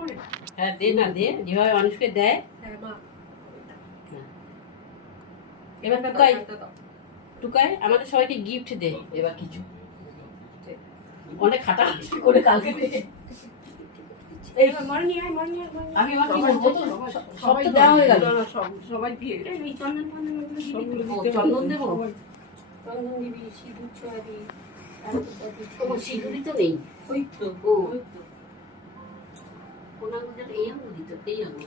হ্যাঁ দে না, দে যেভাবে মানুষকে দেয়। এবার টুকাই টুকাই আমাদের সবাইকে গিফট দে এবার কিছু। অনেক খাটাখাটি করে কালকে দে। আমি এবার কি বলবো, সব তো দেওয়া হয়ে গেল। সবাই দিয়ে চন্দন দেবো, চন্দন দিবি, সিঁদুর ছোঁয়া দিবি, সিঁদুরই তো নেই। ওই তো কোন আঙুলটা এই আঙুল দিত, এই আঙুল।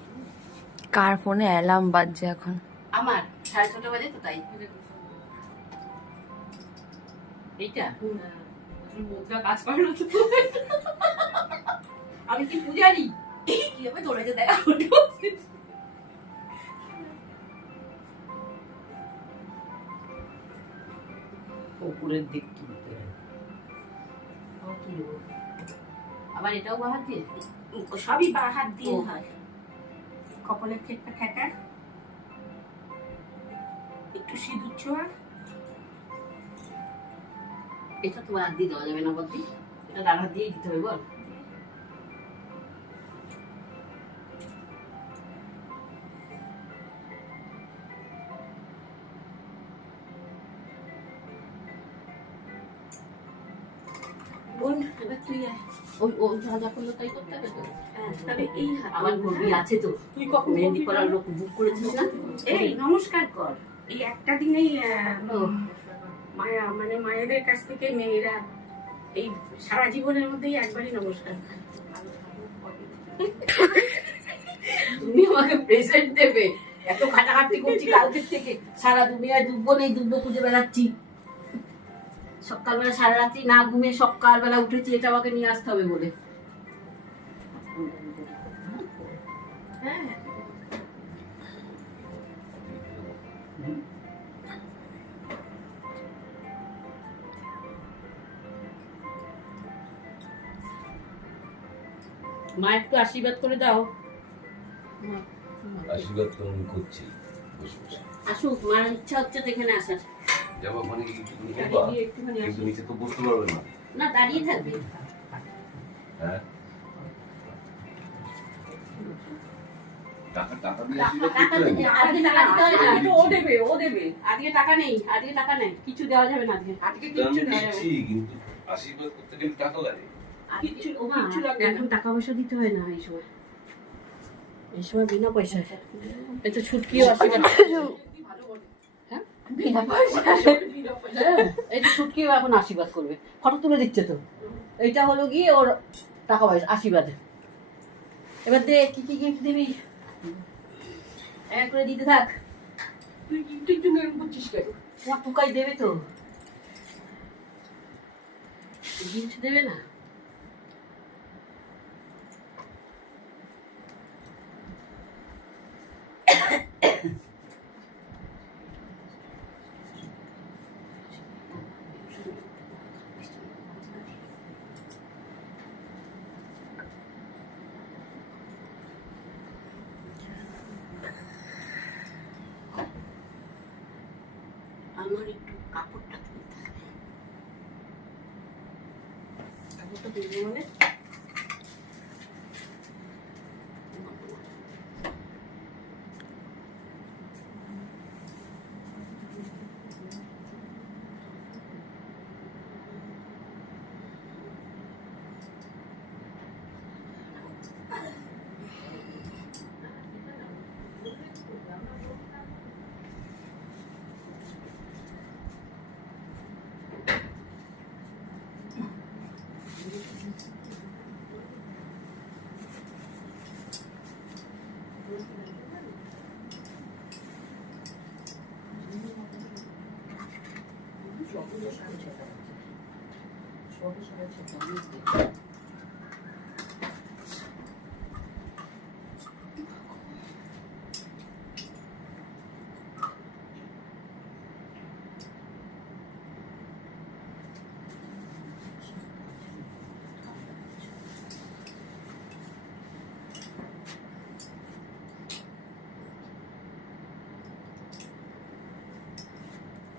কার ফোনে অ্যালার্ম বাজছে এখন? আমার 6:30 বাজে তো, তাই এইটা মুদ্রা কাজ করে না তো। আমি কি পূজারি কিভাবে দৌড়াইতে দেখা উপরের দিক তুলতে হয়। কি দেবো আবার, এটাও বাহার দিয়ে? সবই বা হাত দিয়ে হয়। কপালের ঠেকা ঠেকা, একটু সিঁদুর ছোঁয়া। এটা তো হাত দিয়ে দেওয়া যাবে না বলতি, এটা ডান হাত দিয়েই দিতে হবে বল। বোন এবার তুই আয়। ওই ও যা যা করলো তাই করতে হবে তো। তবে এই হাত আমার গর্বি আছে তো, তুই কখন মেহেন্দি করার লোক বুক করেছিস না? এই নমস্কার কর। এই একটা দিনেই মায়া মানে মায়েদের কাছ থেকে মেয়েরা এই সারা জীবনের মধ্যেই একবারই নমস্কার করে। তুমি আমাকে প্রেজেন্ট দেবে? এত খাটাখাটি করছি কালকের থেকে, সারা দুনিয়ায় দুব্বো নেই, দুব্বো খুঁজে বেড়াচ্ছি। সকালবেলা সারা রাত্রি না ঘুমিয়ে সকালবেলা উঠেছি এটা আমাকে নিয়ে আসতে হবে বলে। হ্যাঁ মা একটু আশীর্বাদ করে দাও। আশীর্বাদ তো আমি করছি বসে বসে। আসুক, মার ইচ্ছা হচ্ছে তো এখানে আসার। যাবো ওখানে কিন্তু নিচে তো বসতে পারবে না। না, দাঁড়িয়ে থাকবে। হ্যাঁ টাকা টাকা দিয়ে আশীর্বাদ টাকা করতে দিতে- হবে। আজকে টাকা দিতে হয় না। আজকে তো ও দেবে, ও দেবে। আজকে টাকা নেই, আজকে টাকা নেই, কিছু দেওয়া যাবে না আজকে। আজকে আমি কিচ্ছু দেওয়া যাবে দিচ্ছি, কিন্তু আশীর্বাদ করতে গেলে টাকা লাগে। কিচ্ছু ও মা, কিচ্ছু লাগবে না। এখন টাকা পয়সা দিতে হয় না এই সময়, এই সময় বিনা পয়সায়। এই তো ছুটকিও আশীর্বাদ। হ্যাঁ বিনা পয়সা, বিনা পয়সা। হ্যাঁ, এই যে ছুটকিও এখন আশীর্বাদ করবে, ফটো তুলে দিচ্ছে তো। এইটা হলো গিয়ে ওর টাকা পয়সা আশীর্বাদ। এবার দে, কি কি গিফট দিবি এক করে দিতে থাক। তুই তুই তুমি এরকম করছিস কেন? তোমার টুকাই দেবে তো, গিফট দেবে না? আমার একটু কাপড়টা তুলতে হবে। কাপড়টা তুলবো মানে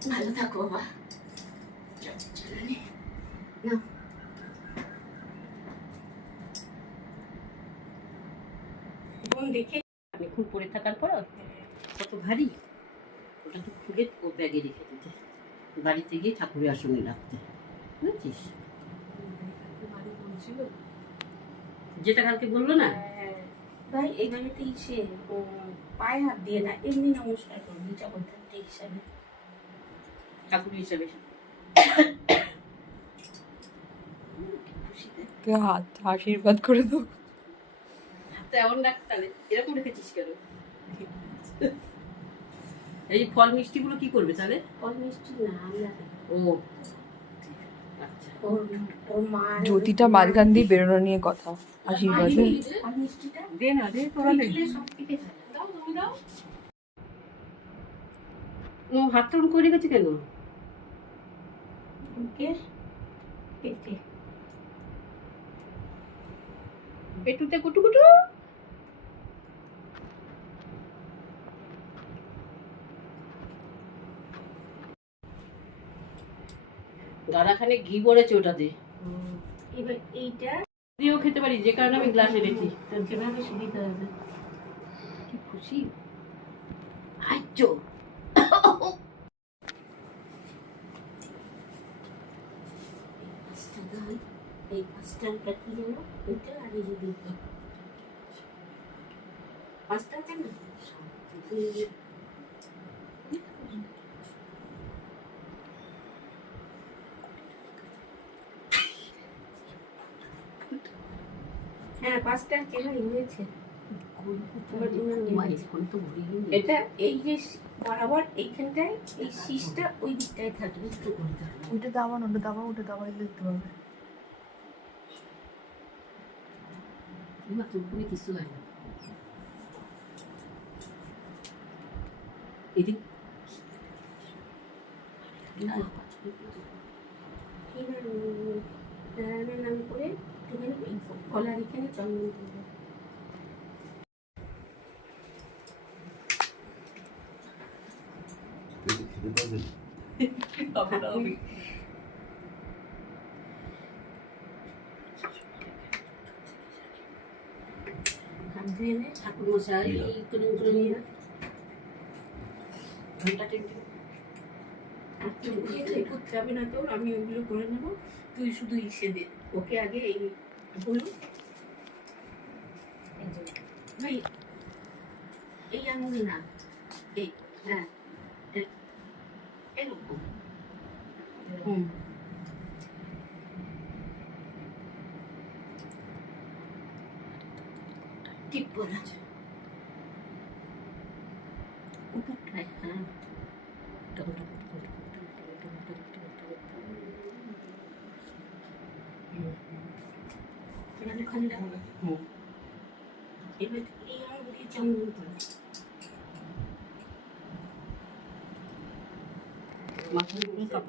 ভালো থাকো বাবা। না বোন দেখে অনেকক্ষণ পরে থাকার পর কত ভারী, ওটা তো খুলে ও ব্যাগে রেখে দিতে, বাড়িতে গিয়ে ঠাকুরের আসনে রাখতে, বুঝেছিস? যেটা কালকে বললো না, ভাই এই বাড়িতে এসে পায়ে হাত দিয়ে না, এমনি নমস্কার করবি জগদ্ধাত্রী হিসাবে। ঠাকুর হিসাবে খুশিতে হাত আশীর্বাদ করে দাও। হাতে এমন রাখ, তাহলে এরকম রেখেছিস কেন? এই ফল মিষ্টিগুলো কি করবে তাহলে? ফল মিষ্টি না, আমরা ও আচ্ছা, ওর মা জ্যোতিটা মাঝখান দিয়ে বেরোনো নিয়ে কথা, আশীর্বাদ। ফল মিষ্টিটা দে না, দে তোরা দে। সব থেকে ভালো। দাও, তুমি দাও। ও হাত টান করে রেখেছে কেন? ওকে পেটে পেটুতে কুটুকুটু। গাদাখানে ঘি পড়েছে ওটাতে, এবার এইটা দিয়েও খেতে পারি, যে কারণে আমি গ্লাস এনেছি। তোর যেভাবে সুবিধা হবে। কি খুশি। আইচো পাঁচটা দাও, এই পাঁচটাটা কি যেন, ওইটা আর এই যে দুটো পাঁচটা আছে না, হ্যাঁ পাঁচটা কেনাই হয়েছে। এটা এই যে বরাবর এইখানটায় এই শীষটা ওই দিকটায় থাকবে। ওটা দাবা না, ওটা দাবা, ওটা দাবাই দেখতে পাবে। কিছু হয় না। এদিক নারায়ণের নাম করে একটুখানি এই গলার এখানে চন্দন করবে। খেতে পারবেন হাত ধুয়ে নে, ঠাকুর মশাই এই করে করে নিয়ে ঘন্টা টেন্টে আর তুই এই করতে হবে না তোর, আমি ওইগুলো করে নেবো। তুই শুধু ইসে দে ওকে আগে, এই বলুন ভাই এই আঙুল না, এই হ্যাঁ এরকম ঠিক বলেছে। উপরটায় হ্যাঁ ওখানে রাখবো। এবার এই আঙুল দিয়ে চন্দন করে মাথার উপরে কাপড়